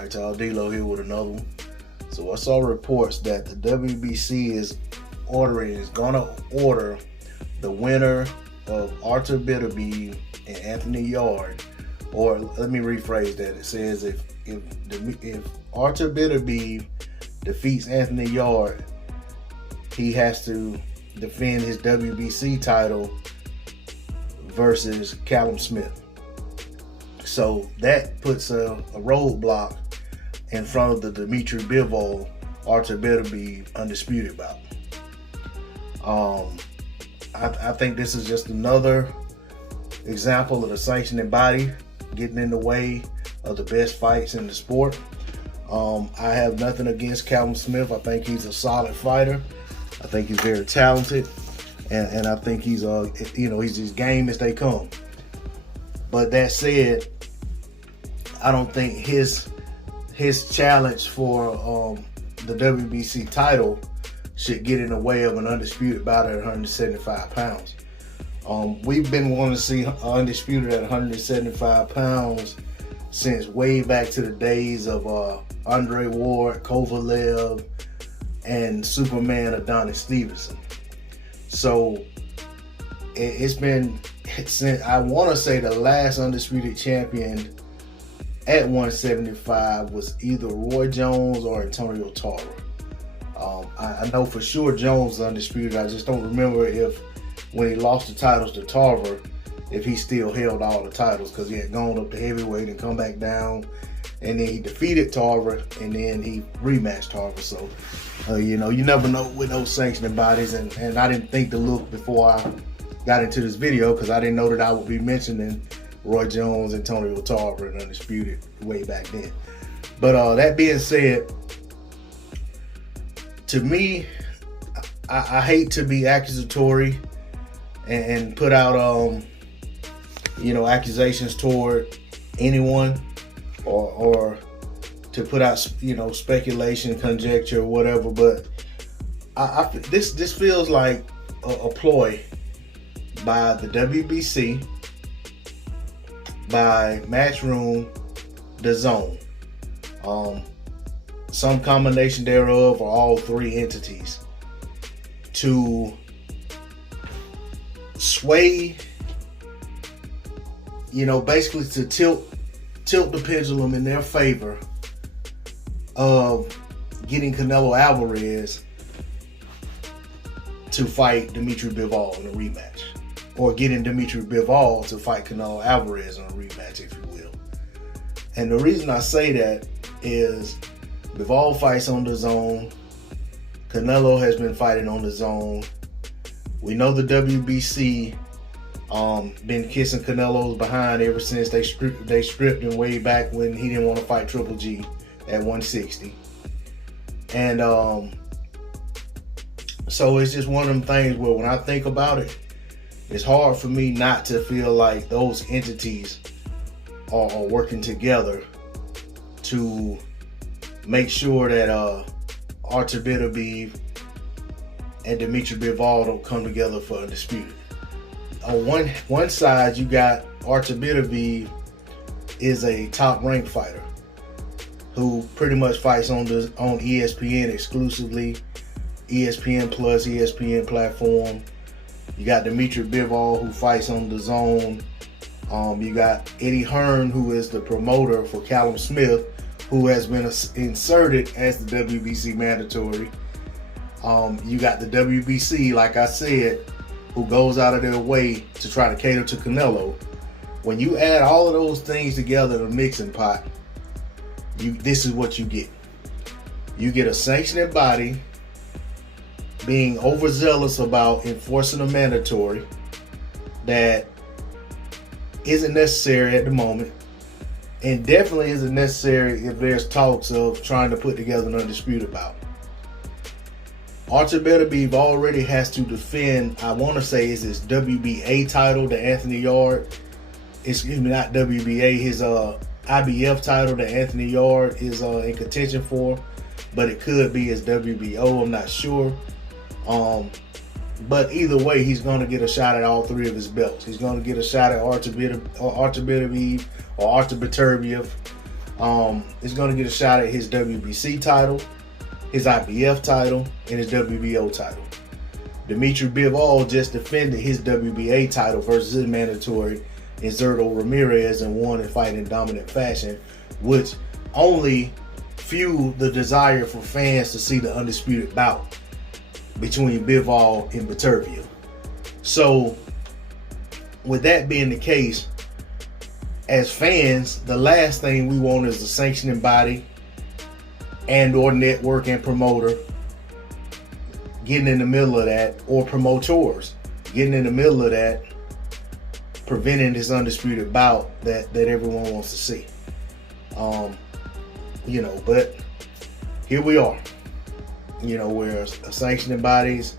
Alright, y'all, D-Lo here with another one. So I saw reports that the WBC is gonna order the winner of Artur Biterbiev and Anthony Yarde, or let me rephrase that. It says if Artur Biterbiev defeats Anthony Yarde, he has to defend his WBC title versus Callum Smith. So that puts a roadblock in front of the Dmitry Bivol Artur Biterbiev Undisputed bout. I think this is just another example of the sanctioning body getting in the way of the best fights in the sport. I have nothing against Callum Smith. I think he's a solid fighter. I think he's very talented, and I think he's he's as game as they come. But that said, I don't think his challenge for the WBC title should get in the way of an undisputed bout at 175 pounds. We've been wanting to see Undisputed at 175 pounds since way back to the days of Andre Ward, Kovalev, and Superman Adonis Stevenson. So it's been since, I want to say, the last undisputed champion at 175 was either Roy Jones or Antonio Tarver. I know for sure Jones is undisputed. I just don't remember if when he lost the titles to Tarver, if he still held all the titles, because he had gone up to heavyweight and come back down, and then he defeated Tarver, and then he rematched Tarver. So, you never know with those sanctioning bodies, and I didn't think to look before I got into this video, because I didn't know that I would be mentioning Roy Jones, Antonio Tarver, and Undisputed way back then. But that being said, to me, I hate to be accusatory and put out accusations toward anyone, or to put out speculation, conjecture, whatever. But this feels like a ploy by the WBC, by Matchroom, DAZN, some combination thereof, or all three entities, to sway, basically to tilt the pendulum in their favor of getting Canelo Alvarez to fight Dmitry Bivol in a rematch, or getting Dmitry Bivol to fight Canelo Alvarez in a rematch, if you will. And the reason I say that is Bivol fights on DAZN. Canelo has been fighting on DAZN. We know the WBC been kissing Canelo's behind ever since they stripped him way back when he didn't want to fight Triple G at 160. And so it's just one of them things where when I think about it, it's hard for me not to feel like those entities are working together to make sure that Artur Biterbiev and Dmitry Bivol don't come together for Undisputed. On one side, you got Artur Biterbiev is a top-ranked fighter who pretty much fights on ESPN exclusively, ESPN Plus, ESPN platform. You got Dmitry Bivol, who fights on DAZN. You got Eddie Hearn, who is the promoter for Callum Smith, who has been inserted as the WBC mandatory. You got the WBC, like I said, who goes out of their way to try to cater to Canelo. When you add all of those things together in a mixing pot, this is what you get. You get a sanctioning body being overzealous about enforcing a mandatory that isn't necessary at the moment, and definitely isn't necessary if there's talks of trying to put together an undisputed bout. Artur Biterbiev already has to defend, I want to say, is his WBA title to Anthony Yarde. Excuse me, not WBA, his IBF title that Anthony Yarde is in contention for, but it could be his WBO, I'm not sure. But either way, he's going to get a shot at all three of his belts. He's going to get a shot at Artur Biterbiev or Artur Biterbiev. is going to get a shot at his WBC title, his IBF title, and his WBO title. Dmitry Bivol just defended his WBA title versus his mandatory Artur Ramirez and won and fight in dominant fashion, which only fueled the desire for fans to see the undisputed bout between Bivol and Biterbiev. So, with that being the case, as fans, the last thing we want is the sanctioning body and or network and promoter getting in the middle of that, or promoters getting in the middle of that, preventing this undisputed bout that everyone wants to see. But here we are, where sanctioning bodies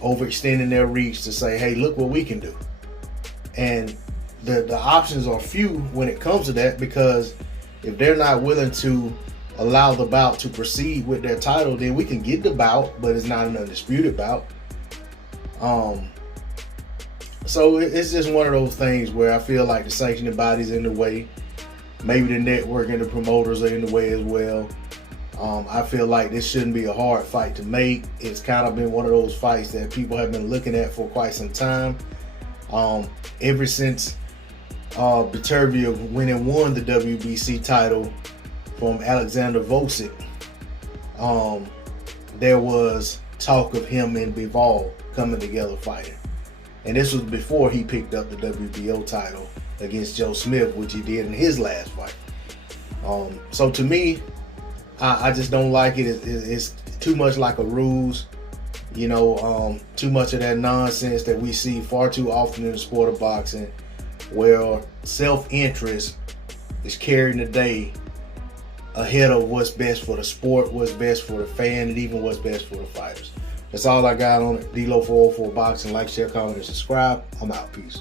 overextending their reach to say, hey, look what we can do. And the options are few when it comes to that, because if they're not willing to allow the bout to proceed with their title, then we can get the bout, but it's not an undisputed bout. So it's just one of those things where I feel like the sanctioning body's in the way. Maybe the network and the promoters are in the way as well. I feel like this shouldn't be a hard fight to make. It's kind of been one of those fights that people have been looking at for quite some time. Ever since Biterbiev went and won the WBC title from Alexander Vosic, there was talk of him and Bivol coming together fighting. And this was before he picked up the WBO title against Joe Smith, which he did in his last fight. So to me, I just don't like it. It's too much like a ruse, too much of that nonsense that we see far too often in the sport of boxing, where self-interest is carrying the day ahead of what's best for the sport, what's best for the fan, and even what's best for the fighters. That's all I got on it. D-Lo 404 Boxing. Like, share, comment, and subscribe. I'm out. Peace.